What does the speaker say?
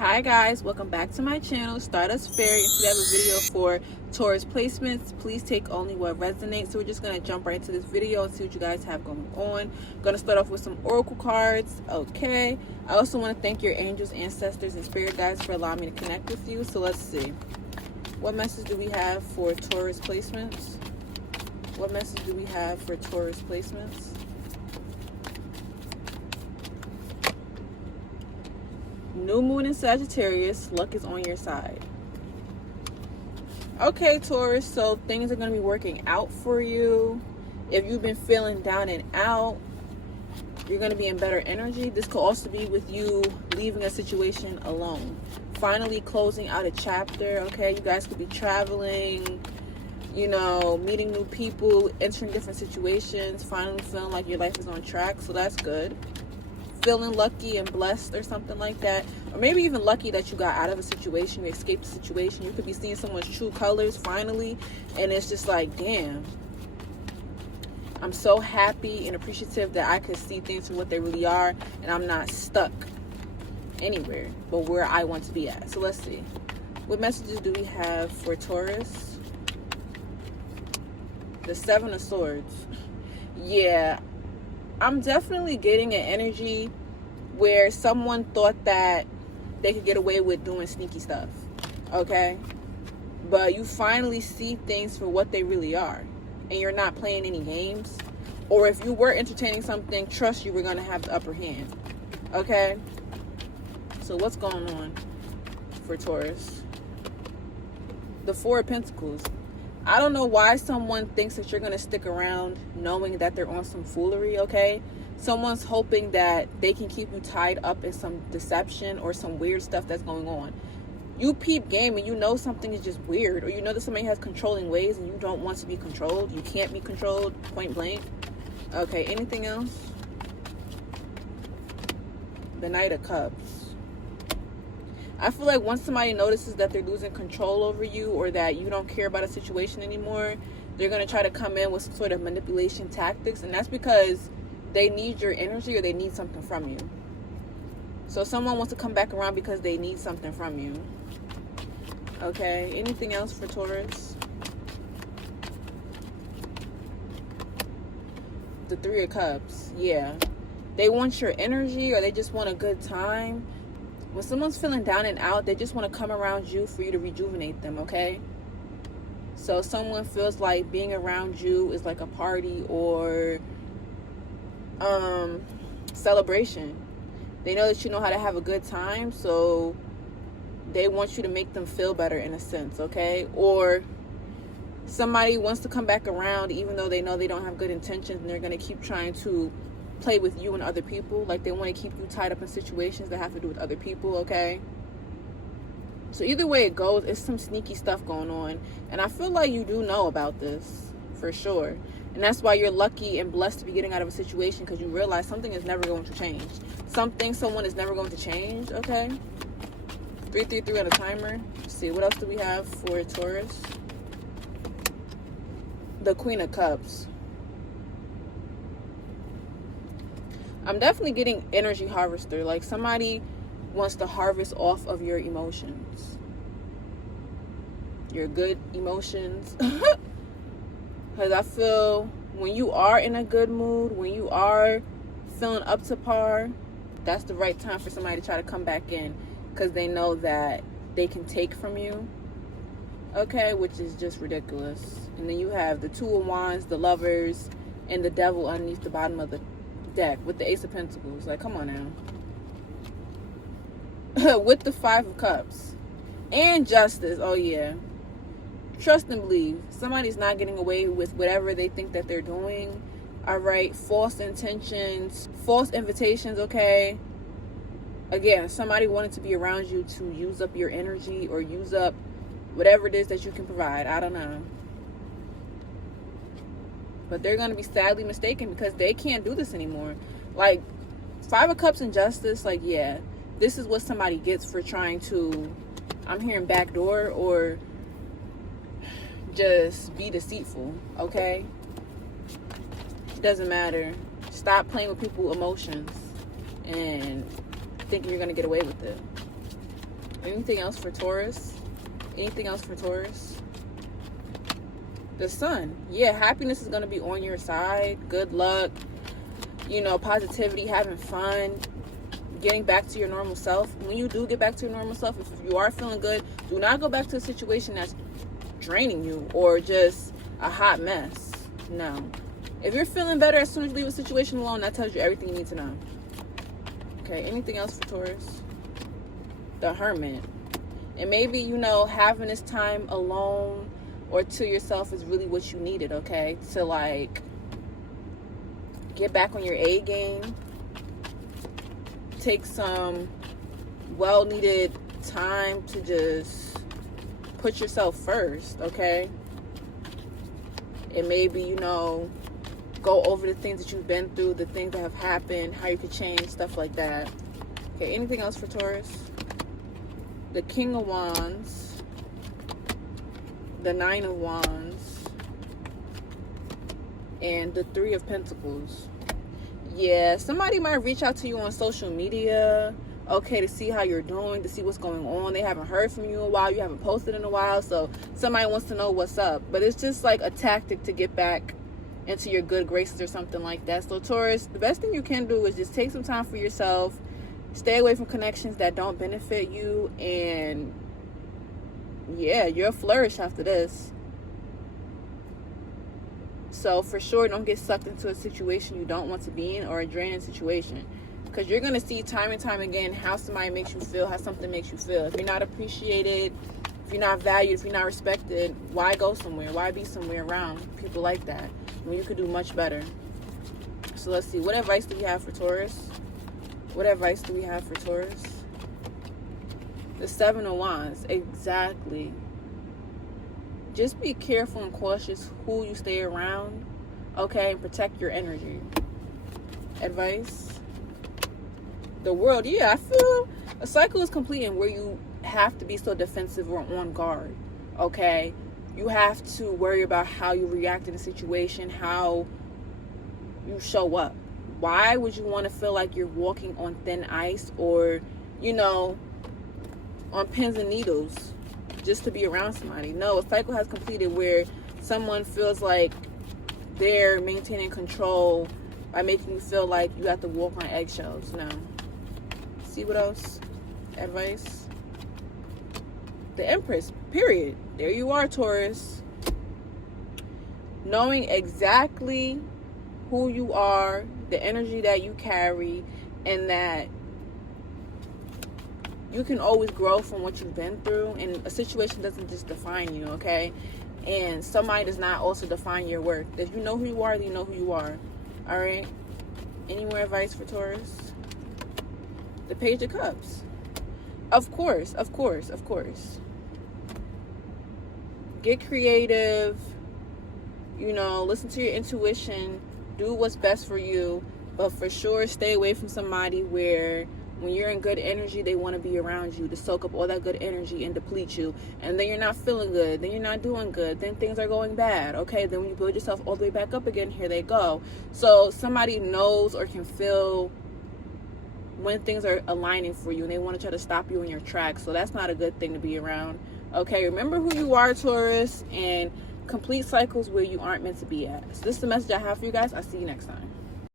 Hi guys, welcome back to my channel, Stardust Fairy, and today I have a video for Taurus placements. Please take only what resonates. So we're just going to jump right into this video and see what you guys have going on. I'm going to start off with some oracle cards. Okay. I also want to thank your angels, ancestors, and spirit guides for allowing me to connect with you. So let's see. What message do we have for Taurus placements? What message do we have for Taurus placements? New moon in Sagittarius, luck is on your side. Okay, Taurus, so things are going to be working out for you. If you've been feeling down and out, you're going to be in better energy. This could also be with you leaving a situation alone. Finally closing out a chapter, okay? You guys could be traveling, you know, meeting new people, entering different situations, finally feeling like your life is on track, so that's good. Feeling lucky and blessed or something like that, or maybe even lucky that you got out of a situation, you escaped the situation. You could be seeing someone's true colors finally, and it's just like, damn, I'm so happy and appreciative that I could see things for what they really are, and I'm not stuck anywhere but where I want to be at. So let's see, what messages do we have for Taurus? The Seven of Swords. Yeah, I'm definitely getting an energy where someone thought that they could get away with doing sneaky stuff, okay? But you finally see things for what they really are, and you're not playing any games. Or if you were entertaining something, trust you were going to have the upper hand, okay? So what's going on for Taurus? The Four of Pentacles. I don't know why someone thinks that you're going to stick around knowing that they're on some foolery, okay? Someone's hoping that they can keep you tied up in some deception or some weird stuff that's going on. You peep game and you know something is just weird, or you know that somebody has controlling ways and you don't want to be controlled. You can't be controlled, point blank. Okay, anything else? The Knight of Cups. I feel like once somebody notices that they're losing control over you, or that you don't care about a situation anymore, they're going to try to come in with some sort of manipulation tactics. And that's because they need your energy or they need something from you. So someone wants to come back around because they need something from you. Okay, anything else for Taurus? The Three of Cups. Yeah, they want your energy or they just want a good time. When someone's feeling down and out, they just want to come around you for you to rejuvenate them, okay? So someone feels like being around you is like a party or celebration. They know that you know how to have a good time, so they want you to make them feel better in a sense, okay? Or somebody wants to come back around even though they know they don't have good intentions, and they're going to keep trying to play with you and other people. Like they want to keep you tied up in situations that have to do with other people, okay? So either way it goes, it's some sneaky stuff going on, and I feel like you do know about this for sure, and that's why you're lucky and blessed to be getting out of a situation, because you realize something is never going to change. Someone is never going to change, okay? 333 on a timer. Let's see, what else do we have for Taurus? The Queen of Cups. I'm definitely getting energy harvester. Like somebody wants to harvest off of your emotions. Your good emotions. Because I feel when you are in a good mood, when you are feeling up to par, that's the right time for somebody to try to come back in. Because they know that they can take from you. Okay, which is just ridiculous. And then you have the Two of Wands, the Lovers, and the Devil underneath the bottom of the deck with the Ace of Pentacles. Like, come on now. With the Five of Cups and Justice. Oh yeah, trust and believe. Somebody's not getting away with whatever they think that they're doing. All right, false intentions, false invitations, okay? Again, somebody wanted to be around you to use up your energy or use up whatever it is that you can provide. I don't know. But they're going to be sadly mistaken because they can't do this anymore. Like, Five of Cups and Justice, like, yeah, this is what somebody gets for trying to, I'm hearing backdoor or just be deceitful, okay? It doesn't matter. Stop playing with people's emotions and thinking you're going to get away with it. Anything else for Taurus? Anything else for Taurus? The sun. Yeah, happiness is going to be on your side. Good luck. You know, positivity, having fun, getting back to your normal self. When you do get back to your normal self, if you are feeling good, do not go back to a situation that's draining you or just a hot mess. No. If you're feeling better as soon as you leave a situation alone, that tells you everything you need to know. Okay, anything else for Taurus? The Hermit. And maybe, you know, having this time alone or to yourself is really what you needed, okay? To, like, get back on your A game. Take some well-needed time to just put yourself first, okay? And maybe, you know, go over the things that you've been through, the things that have happened, how you could change, stuff like that. Okay, anything else for Taurus? The King of Wands. The Nine of Wands, and the Three of Pentacles. Yeah, somebody might reach out to you on social media, okay, to see how you're doing, to see what's going on. They haven't heard from you in a while, you haven't posted in a while, so somebody wants to know what's up. But it's just like a tactic to get back into your good graces or something like that. So Taurus, the best thing you can do is just take some time for yourself, stay away from connections that don't benefit you, and yeah, you'll flourish after this. So for sure, don't get sucked into a situation you don't want to be in, or a draining situation, because you're going to see time and time again how somebody makes you feel, how something makes you feel. If you're not appreciated, if you're not valued, if you're not respected, why go somewhere? Why be somewhere around people like that when you could do much better? So let's see, what advice do we have for Taurus? What advice do we have for Taurus? The Seven of Wands. Exactly. Just be careful and cautious who you stay around, okay, and protect your energy. Advice. The World. Yeah, I feel a cycle is completing where you have to be so defensive or on guard, okay? You have to worry about how you react in a situation, how you show up. Why would you want to feel like you're walking on thin ice, or, you know, on pins and needles just to be around somebody? No, a cycle has completed where someone feels like they're maintaining control by making you feel like you have to walk on eggshells. No. See what else? Advice. The Empress. Period. There you are, Taurus. Knowing exactly who you are, the energy that you carry, and that you can always grow from what you've been through, and a situation doesn't just define you, okay? And somebody does not also define your worth. If you know who you are, then you know who you are. All right? Any more advice for Taurus? The Page of Cups. Of course, of course, of course. Get creative. You know, listen to your intuition. Do what's best for you. But for sure, stay away from somebody where when you're in good energy, they want to be around you to soak up all that good energy and deplete you. And then you're not feeling good. Then you're not doing good. Then things are going bad. Okay, then when you build yourself all the way back up again, here they go. So somebody knows or can feel when things are aligning for you, and they want to try to stop you in your tracks. So that's not a good thing to be around. Okay, remember who you are, Taurus, and complete cycles where you aren't meant to be at. So this is the message I have for you guys. I'll see you next time.